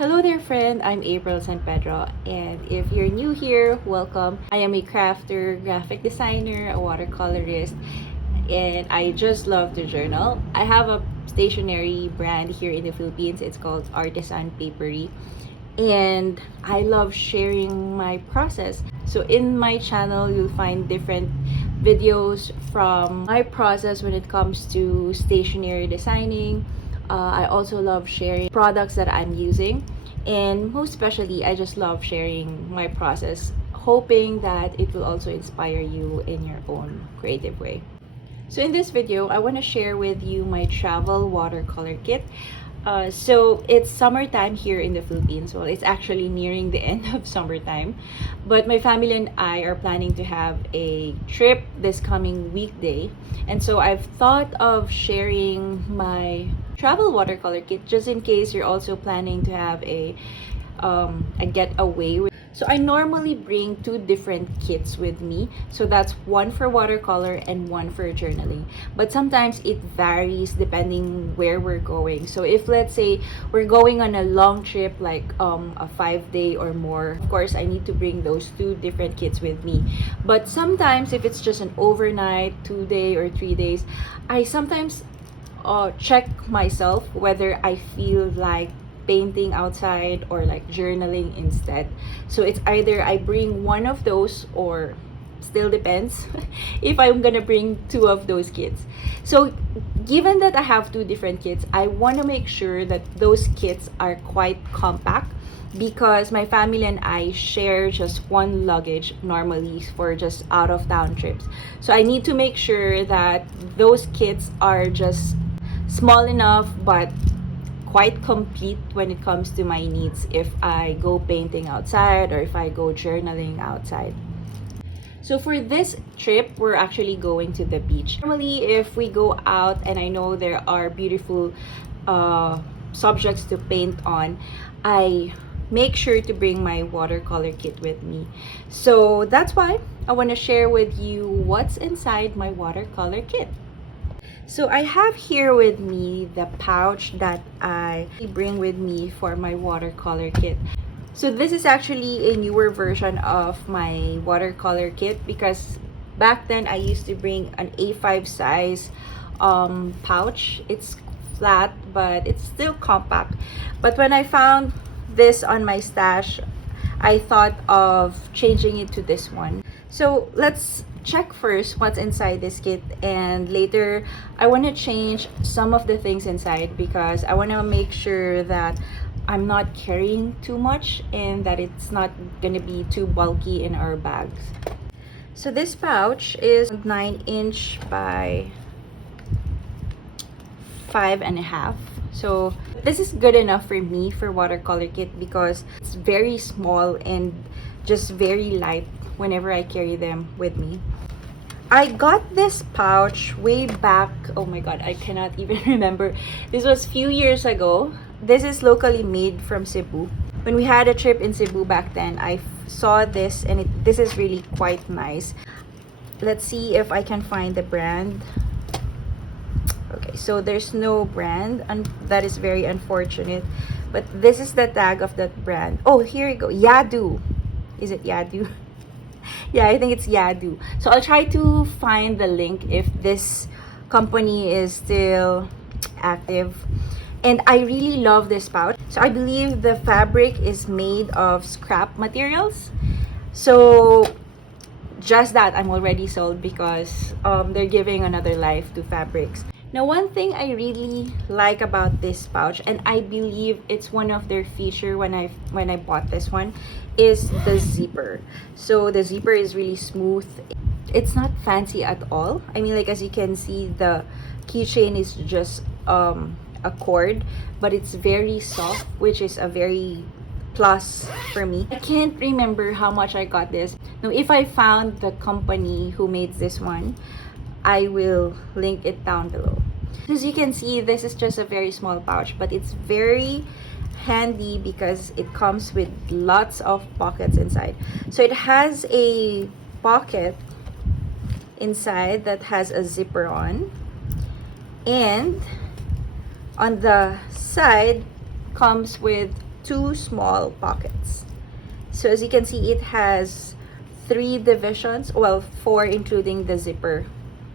Hello there, friend. I'm April San Pedro, and if you're new here, welcome. I am a crafter, graphic designer, a watercolorist, and I just love to journal. I have a stationery brand here in the Philippines. It's called Artisan Paperie, and I love sharing my process. So in my channel, you'll find different videos from my process when it comes to stationery designing. I also love sharing products that I'm using, and most especially, I just love sharing my process, hoping that it will also inspire you in your own creative way. So in this video, I want to share with you my travel watercolor kit. So it's summertime here in the Philippines. Well, it's actually nearing the end of summertime, but my family and I are planning to have a trip this coming weekday, and so I've thought of sharing my travel watercolor kit just in case you're also planning to have a getaway. So I normally bring two different kits with me. So that's one for watercolor and one for journaling. But sometimes it varies depending where we're going. So if let's say we're going on a long trip like a 5-day or more, of course I need to bring those two different kits with me. But sometimes if it's just an overnight, 2-day or 3 days, I sometimes check myself whether I feel like painting outside or like journaling instead. So it's either I bring one of those or still depends if I'm gonna bring two of those kits. So given that I have two different kits, I want to make sure that those kits are quite compact because my family and I share just one luggage normally for just out of town trips. So I need to make sure that those kits are just small enough but quite complete when it comes to my needs if I go painting outside or if I go journaling outside. So for this trip, we're actually going to the beach. Normally, if we go out and I know there are beautiful subjects to paint on, I make sure to bring my watercolor kit with me. So that's why I want to share with you what's inside my watercolor kit. So I have here with me the pouch that I bring with me for my watercolor kit. So this is actually a newer version of my watercolor kit because back then I used to bring an A5 size pouch. It's flat but it's still compact. But when I found this on my stash, I thought of changing it to this one. So let's check first what's inside this kit, and later I want to change some of the things inside because I want to make sure that I'm not carrying too much and that it's not going to be too bulky in our bags. So this pouch is 9" by 5.5. So this is good enough for me for watercolor kit because it's very small and just very light whenever I carry them with me. I got this pouch way back, oh my god, I cannot even remember. This was few years ago. This is locally made from Cebu. When we had a trip in Cebu back then, I saw this and this is really quite nice. Let's see if I can find the brand. Okay, so there's no brand, and that is very unfortunate. But this is the tag of that brand. Oh, here you go. Yadu. Is it Yadu? Yeah, I think it's Yadu. So I'll try to find the link if this company is still active. And I really love this pouch. So I believe the fabric is made of scrap materials. So just that, I'm already sold because they're giving another life to fabrics. Now, one thing I really like about this pouch, and I believe it's one of their feature when I bought this one, is the zipper. So the zipper is really smooth. It's not fancy at all. I mean, like as you can see, the keychain is just a cord, but it's very soft, which is a very plus for me. I can't remember how much I got this. Now, if I found the company who made this one, I will link it down below. As you can see, this is just a very small pouch, but it's very handy because it comes with lots of pockets inside. So it has a pocket inside that has a zipper on, and on the side comes with two small pockets. So as you can see, it has 3 divisions, well, 4 including the zipper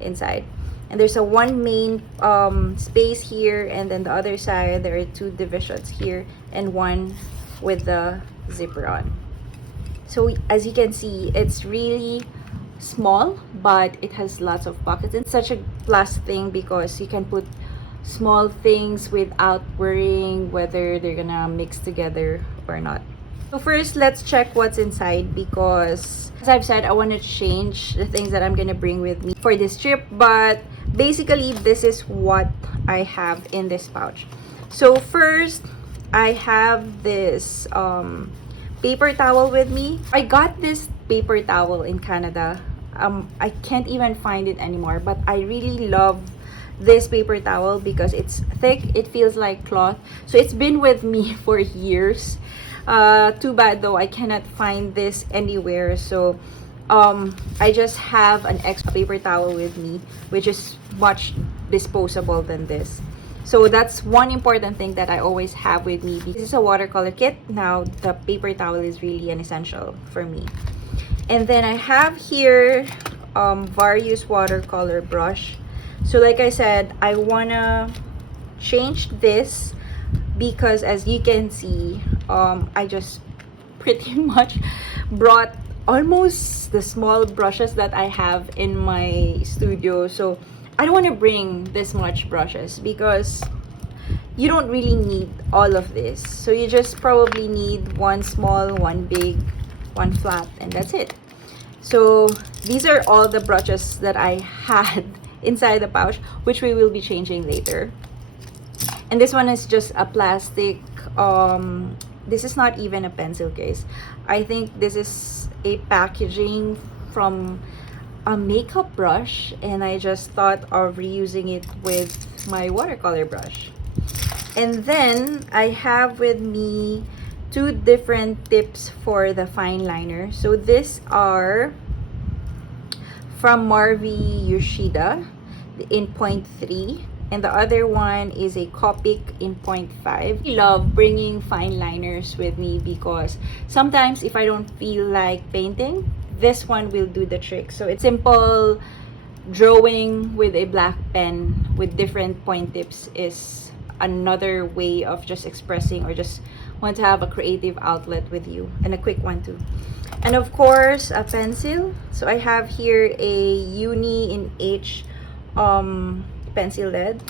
inside. And there's a one main space here, and then the other side there are 2 divisions here and one with the zipper on. So as you can see, it's really small, but it has lots of pockets. It's such a plus thing because you can put small things without worrying whether they're gonna mix together or not. So first, let's check what's inside, because as I've said, I want to change the things that I'm gonna bring with me for this trip, but basically this is what I have in this pouch. So first, I have this paper towel with me. I got this paper towel in Canada. I can't even find it anymore, but I really love this paper towel because it's thick, it feels like cloth, so it's been with me for years. Too bad though, I cannot find this anywhere, so I just have an extra paper towel with me, which is much disposable than this. So that's one important thing that I always have with me. This is a watercolor kit. Now the paper towel is really an essential for me. And then I have here various watercolor brush. So like I said, I wanna change this because as you can see, I just pretty much brought almost the small brushes that I have in my studio. So I don't want to bring this much brushes because you don't really need all of this. So you just probably need one small, one big, one flat, and that's it. So these are all the brushes that I had inside the pouch, which we will be changing later. And this one is just a plastic, this is not even a pencil case. I think this is a packaging from a makeup brush, and I just thought of reusing it with my watercolor brush. And then I have with me 2 different tips for the fine liner. So these are from Marvi Yoshida in 0.3, and the other one is a Copic in 0.5. I love bringing fine liners with me because sometimes if I don't feel like painting, this one will do the trick. So it's simple drawing with a black pen with different point tips is another way of just expressing or just want to have a creative outlet with you, and a quick one too. And of course a pencil. So I have here a Uni in H pencil lead,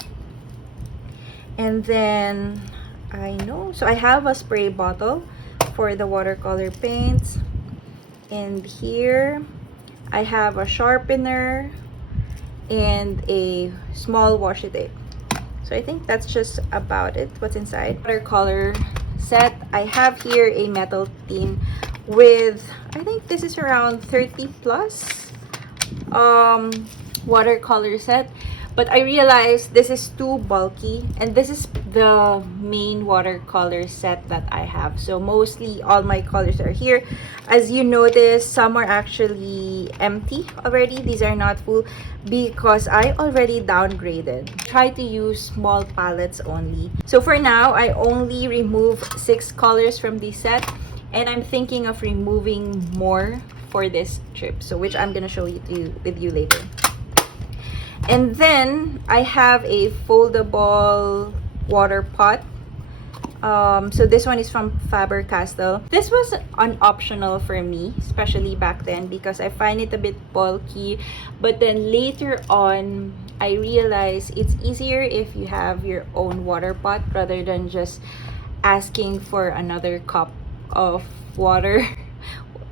and then so I have a spray bottle for the watercolor paints, and here I have a sharpener and a small washi tape. So I think that's just about it what's inside. Watercolor set, I have here a metal tin with, I think this is around 30 plus watercolor set, but I realized this is too bulky, and this is the main watercolor set that I have. So mostly all my colors are here. As you notice, some are actually empty already. These are not full because I already downgraded. Try to use small palettes only. So for now, I only remove 6 colors from this set, and I'm thinking of removing more for this trip, so which I'm gonna show you with you later. And then I have a foldable water pot. So this one is from Faber-Castell. This was an optional for me, especially back then, because I find it a bit bulky. But then later on, I realized it's easier if you have your own water pot rather than just asking for another cup of water.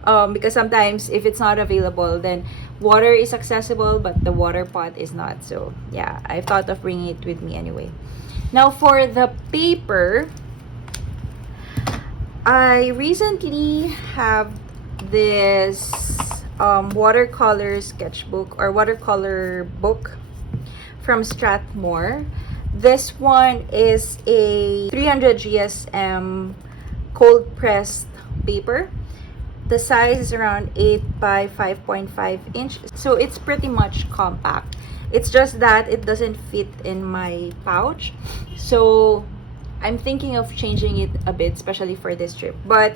Because sometimes if it's not available, then water is accessible but the water pot is not. So yeah, I thought of bringing it with me anyway. Now for the paper, I recently have this watercolor sketchbook or watercolor book from Strathmore. This one is a 300 GSM cold pressed paper. The size is around 8 by 5.5 inch, so it's pretty much compact. It's just that it doesn't fit in my pouch, so I'm thinking of changing it a bit, especially for this trip. But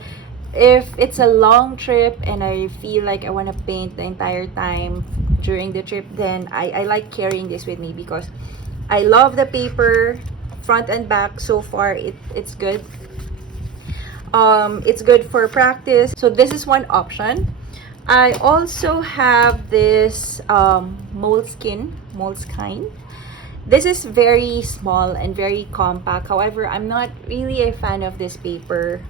if it's a long trip and I feel like I want to paint the entire time during the trip, then I like carrying this with me because I love the paper, front and back. So far it's good. It's good for practice. So this is one option. I also have this moleskine. This is very small and very compact. However, I'm not really a fan of this paper.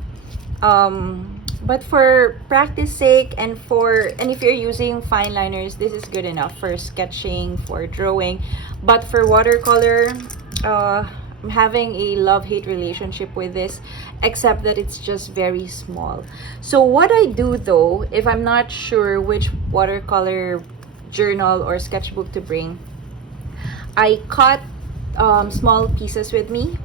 But for practice sake and if you're using fine liners, this is good enough for sketching, for drawing. But for watercolor, I'm having a love-hate relationship with this, except that it's just very small. So what I do though, if I'm not sure which watercolor journal or sketchbook to bring, I cut small pieces with me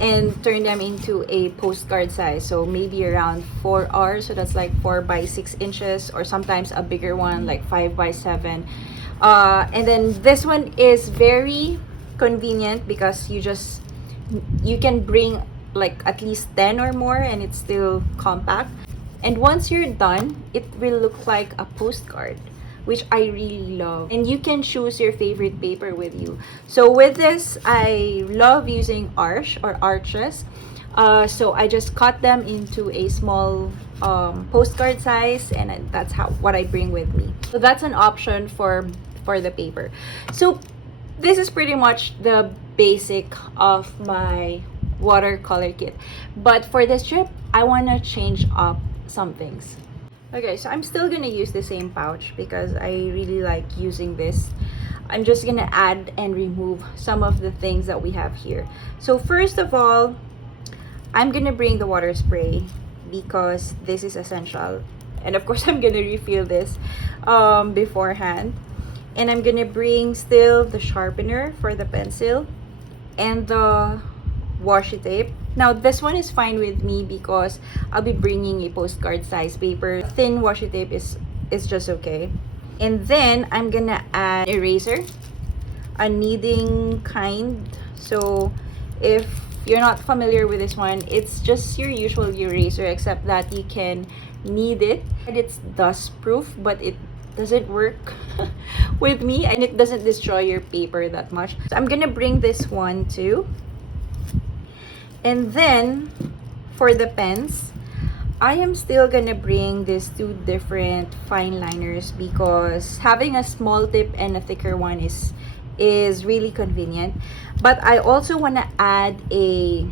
and turn them into a postcard size. So maybe around 4R, so that's like 4 by 6 inches, or sometimes a bigger one like 5 by 7. And then this one is very convenient because you can bring like at least 10 or more and it's still compact. And once you're done, it will look like a postcard, which I really love. And you can choose your favorite paper with you. So with this, I love using arches. So I just cut them into a small postcard size, and that's what I bring with me. So that's an option for the paper. So this is pretty much the basic of my watercolor kit. But for this trip, I want to change up some things. Okay, so I'm still gonna use the same pouch because I really like using this. I'm just gonna add and remove some of the things that we have here. So first of all, I'm gonna bring the water spray because this is essential. And of course, I'm gonna refill this beforehand. And I'm gonna bring still the sharpener for the pencil and the washi tape. Now this one is fine with me because I'll be bringing a postcard size paper. Thin washi tape is just okay. And then I'm gonna add eraser, a kneading kind. So if you're not familiar with this one, it's just your usual eraser, except that you can knead it. And it's dust proof, but it doesn't work with me, and it doesn't destroy your paper that much. So I'm gonna bring this one too. And then for the pens, I am still gonna bring these two different fine liners because having a small tip and a thicker one is really convenient. But I also want to add a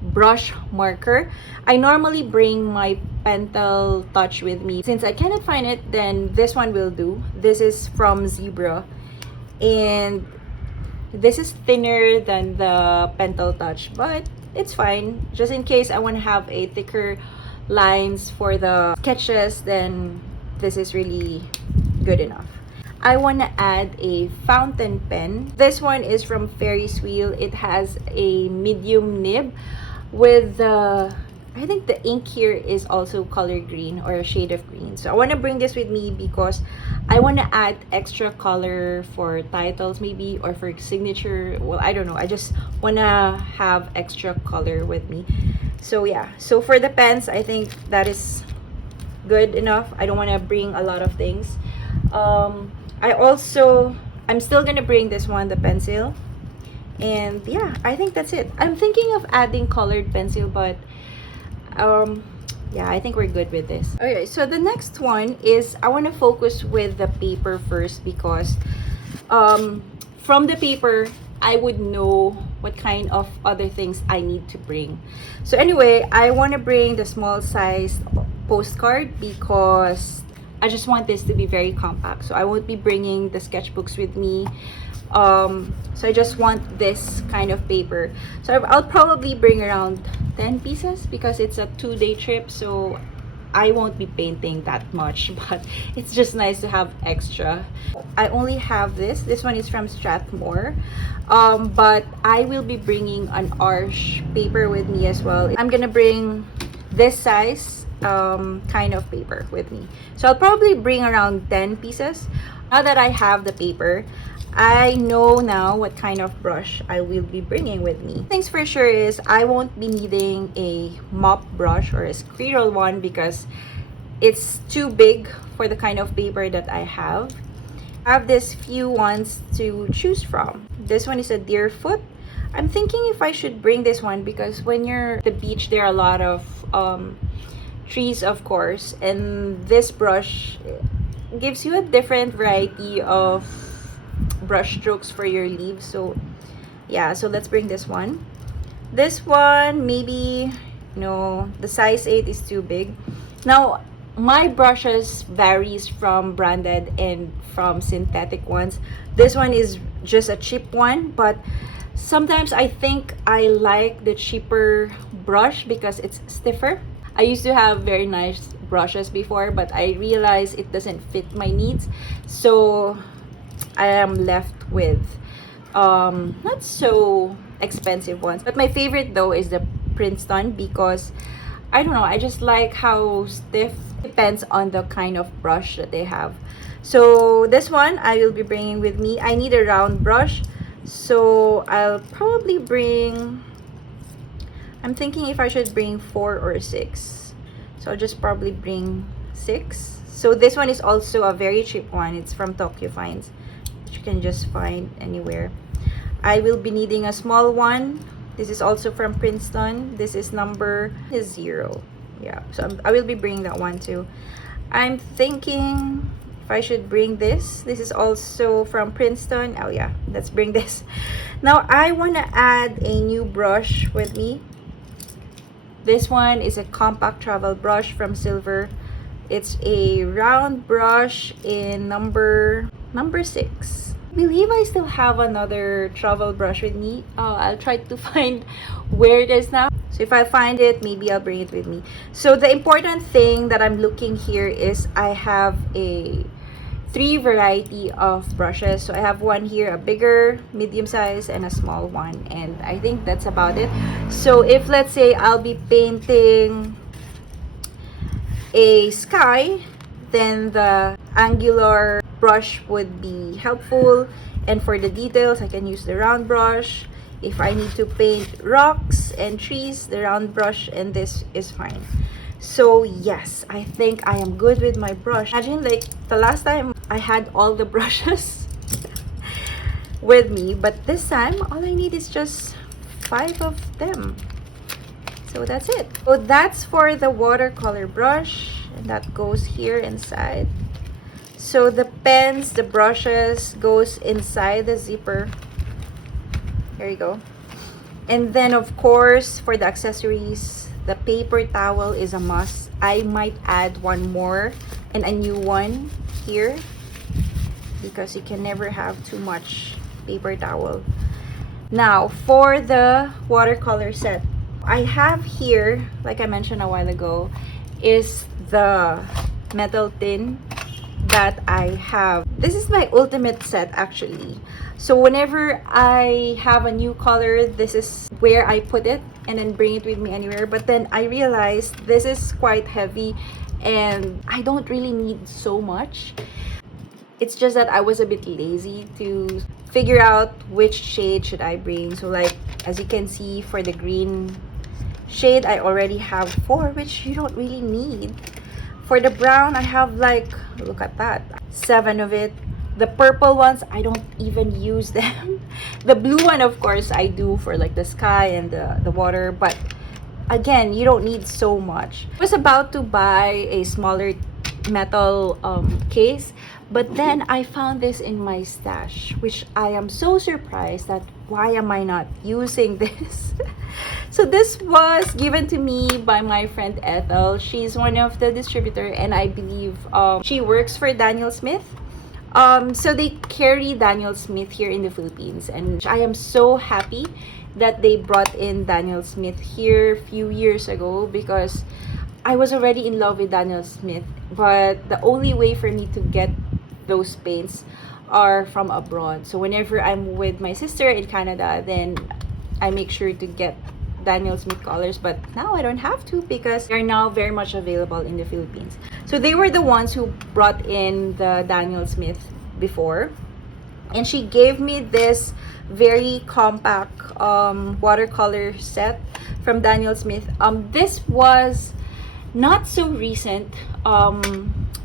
brush marker. I normally bring my Pentel Touch with me. Since I cannot find it, then this one will do. This is from Zebra, and this is thinner than the Pentel Touch, but it's fine. Just in case I want to have a thicker lines for the sketches, then this is really good enough. I want to add a fountain pen. This one is from Ferris Wheel. It has a medium nib with the, I think the ink here is also color green or a shade of green. So I want to bring this with me because I want to add extra color for titles maybe, or for signature. Well, I don't know. I just want to have extra color with me. So yeah, so for the pens, I think that is good enough. I don't want to bring a lot of things. I'm still gonna bring this one, the pencil. And yeah, I think that's it. I'm thinking of adding colored pencil, but yeah, I think we're good with this. Okay, so the next one is I want to focus with the paper first because from the paper I would know what kind of other things I need to bring. So anyway, I want to bring the small size postcard because I just want this to be very compact. So I won't be bringing the sketchbooks with me. So I just want this kind of paper. So I'll probably bring around 10 pieces because it's a 2-day trip. So I won't be painting that much, but it's just nice to have extra. I only have this. This one is from Strathmore. But I will be bringing an arch paper with me as well. I'm gonna bring this size kind of paper with me. So I'll probably bring around 10 pieces. Now that I have the paper, I know now what kind of brush I will be bringing with me. Things for sure is I won't be needing a mop brush or a squirrel one because it's too big for the kind of paper that I have. I have this few ones to choose from. This one is a deer foot. I'm thinking if I should bring this one because when you're at the beach, there are a lot of trees, of course, and this brush gives you a different variety of brush strokes for your leaves. So yeah, so let's bring this one. This one, maybe, no, the size 8 is too big. Now, my brushes varies from branded and from synthetic ones. This one is just a cheap one, but sometimes I think I like the cheaper brush because it's stiffer. I used to have very nice brushes before, but I realized it doesn't fit my needs. So I am left with not so expensive ones. But my favorite though is the Princeton because I don't know, I just like how stiff. Depends on the kind of brush that they have. So this one I will be bringing with me. I need a round brush, so I'll probably bring, I'm thinking if I should bring 4 or 6. So I'll just probably bring 6. So this one is also a very cheap one. It's from Tokyo Finds, which you can just find anywhere. I will be needing a small one. This is also from Princeton. This is number 0. Yeah, so I will be bringing that one too. I'm thinking if I should bring this. This is also from Princeton. Oh yeah, let's bring this. Now I want to add a new brush with me. This one is a compact travel brush from Silver. It's a round brush in number 6. I believe I still have another travel brush with me. I'll try to find where it is now. So if I find it, maybe I'll bring it with me. So the important thing that I'm looking here is I have a 3 variety of brushes. So I have one here, a bigger, medium size, and a small one. And I think that's about it. So if let's say I'll be painting a sky, then the angular brush would be helpful. And for the details, I can use the round brush. If I need to paint rocks and trees, the round brush and this is fine. So yes, I think I am good with my brush. Imagine like the last time I had all the brushes with me, but this time all I need is just 5 of them. So that's it. So that's for the watercolor brush, and that goes here inside. So the pens, the brushes goes inside the zipper. Here you go. And then of course for the accessories, the paper towel is a must. I might add one more and a new one here because you can never have too much paper towel. Now for the watercolor set, I have here, like I mentioned a while ago, is the metal tin that I have. This is my ultimate set actually. So whenever I have a new color, this is where I put it and then bring it with me anywhere. But then I realized this is quite heavy and I don't really need so much. It's just that I was a bit lazy to figure out which shade should I bring. So like as you can see, for the green shade I already have 4, which you don't really need. For the brown I have like, look at that, 7 of it. The purple ones, I don't even use them. The blue one, of course, I do for like the sky and the water. But again, you don't need so much. I was about to buy a smaller metal case. But then I found this in my stash, which I am so surprised that why am I not using this? So this was given to me by my friend Ethel. She's one of the distributor and I believe she works for Daniel Smith. So they carry Daniel Smith here in the Philippines, and I am so happy that they brought in Daniel Smith here a few years ago because I was already in love with Daniel Smith, but the only way for me to get those paints are from abroad. So whenever I'm with my sister in Canada, then I make sure to get Daniel Smith colors, but now I don't have to because they're now very much available in the Philippines. So they were the ones who brought in the Daniel Smith before. And she gave me this very compact watercolor set from Daniel Smith. This was not so recent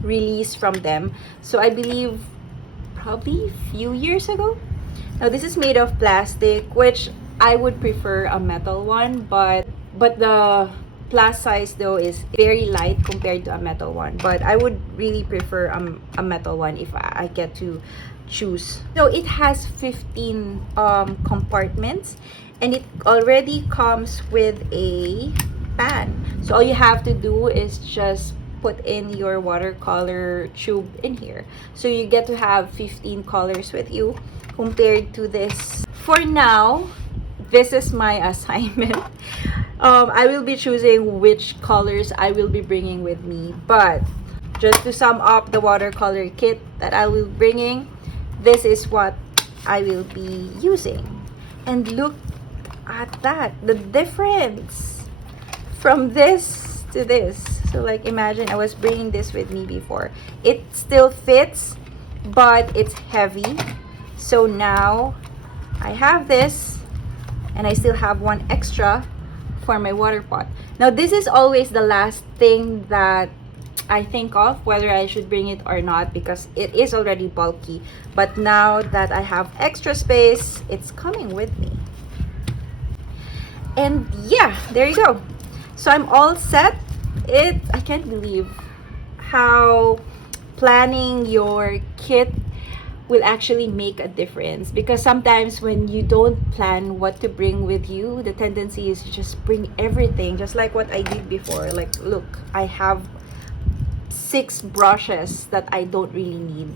release from them. So I believe probably a few years ago. Now this is made of plastic, which I would prefer a metal one, but the plus size though is very light compared to a metal one. But I would really prefer a metal one if I get to choose. So it has 15 compartments, and it already comes with a pan. So all you have to do is just put in your watercolor tube in here. So you get to have 15 colors with you compared to this. For now, this is my assignment. I will be choosing which colors I will be bringing with me. But just to sum up the watercolor kit that I will be bringing, this is what I will be using. And look at that, the difference from this to this. So like imagine I was bringing this with me before. It still fits, but it's heavy. So now I have this, and I still have one extra for my water pot. Now this is always the last thing that I think of, whether I should bring it or not, because it is already bulky. But now that I have extra space, it's coming with me. And yeah, there you go. So I'm all set. I can't believe how planning your kit will actually make a difference, because sometimes when you don't plan what to bring with you, the tendency is to just bring everything, just like what I did before. Like look, I have 6 brushes that I don't really need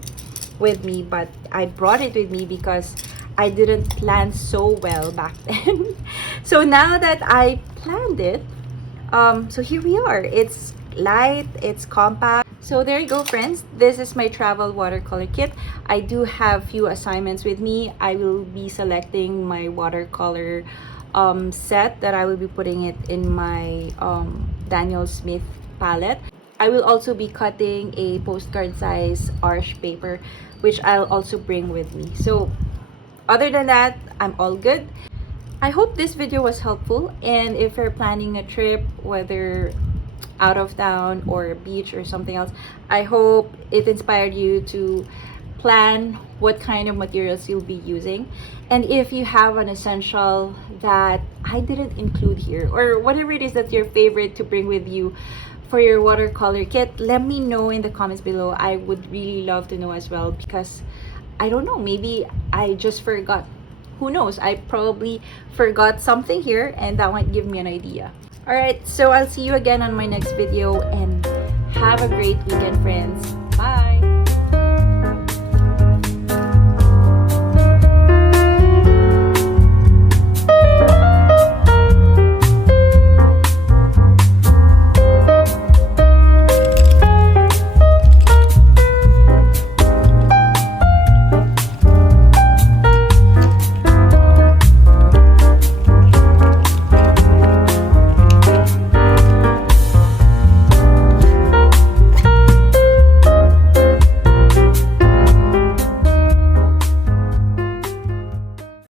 with me, but I brought it with me because I didn't plan so well back then. So now that I planned it, so here we are. It's light, it's compact. So there you go, friends. This is my travel watercolor kit. I do have few assignments with me. I will be selecting my watercolor set that I will be putting it in my Daniel Smith palette. I will also be cutting a postcard size arch paper, which I'll also bring with me. So other than that, I'm all good. I hope this video was helpful, and if you're planning a trip, whether out of town or beach or something else, I hope it inspired you to plan what kind of materials you'll be using. And if you have an essential that I didn't include here, or whatever it is that's your favorite to bring with you for your watercolor kit, let me know in the comments below. I would really love to know as well, because I don't know, maybe I just forgot. Who knows? I probably forgot something here, and that might give me an idea. Alright, so I'll see you again on my next video, and have a great weekend, friends. Bye!